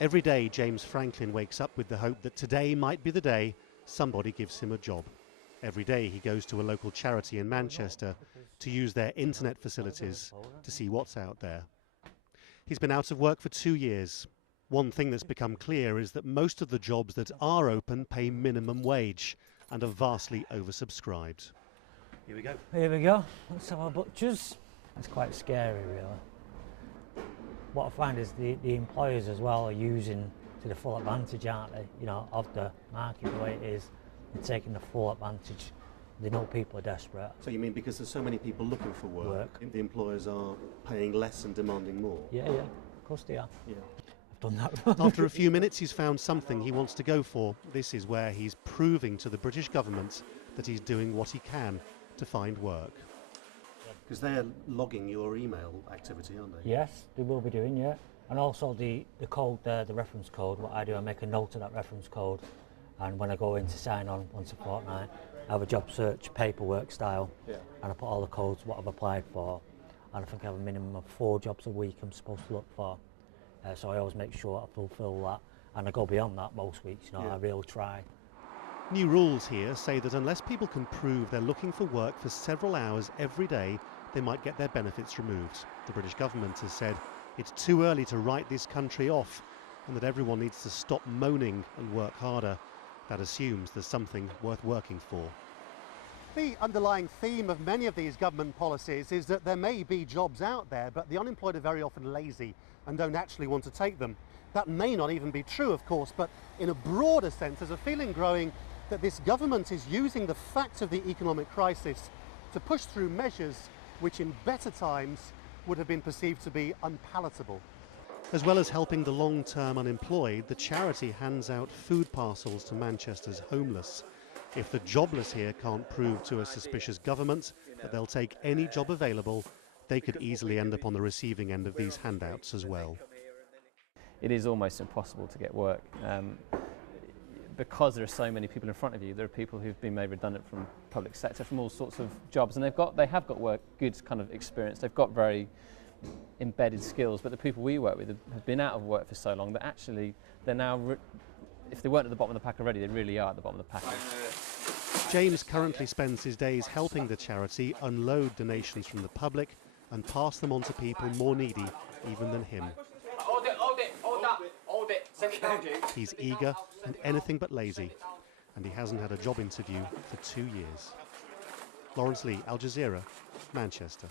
Every day, James Franklin wakes up with the hope that today might be the day somebody gives him a job. Every day he goes to a local charity in Manchester to use their internet facilities to see what's out there. He's been out of work for 2 years. One thing that's become clear is that most of the jobs that are open pay minimum wage and are vastly oversubscribed. Here we go. Here we go. Let's have our butchers. It's quite scary, really. What I find is the employers as well are using to the full advantage, aren't they? You know, of the market the way it is, and taking the full advantage. They know people are desperate. So you mean because there's so many people looking for work. The employers are paying less and demanding more? Yeah, of course they are. Yeah. I've done that wrong. After a few minutes he's found something he wants to go for. This is where he's proving to the British government that he's doing what he can to find work. Because they're logging your email activity, aren't they? Yes, they will be doing, yeah. And also the code there, the reference code, what I do, I make a note of that reference code, and when I go in to sign on once a fortnight, I have a job search paperwork style, and I put all the codes, what I've applied for, and I think I have a minimum of 4 jobs a week I'm supposed to look for. So I always make sure I fulfil that, and I go beyond that most weeks, you know, I really try. New rules here say that unless people can prove they're looking for work for several hours every day, they might get their benefits removed. The British government has said it's too early to write this country off and that everyone needs to stop moaning and work harder. That assumes there's something worth working for. The underlying theme of many of these government policies is that there may be jobs out there, but the unemployed are very often lazy and don't actually want to take them. That may not even be true, of course, but in a broader sense, there's a feeling growing that this government is using the fact of the economic crisis to push through measures which in better times would have been perceived to be unpalatable. As well as helping the long-term unemployed, the charity hands out food parcels to Manchester's homeless. If the jobless here can't prove to a suspicious government that they'll take any job available, they could easily end up on the receiving end of these handouts as well. It is almost impossible to get work. Because there are so many people in front of you, there are people who've been made redundant from public sector, from all sorts of jobs, and they have got work, good kind of experience, they've got very embedded skills, but the people we work with have been out of work for so long that actually they're now, if they weren't at the bottom of the pack already, they really are at the bottom of the pack. James currently spends his days helping the charity unload donations from the public and pass them on to people more needy even than him. He's eager and anything but lazy, and he hasn't had a job interview for 2 years. Lawrence Lee, Al Jazeera, Manchester.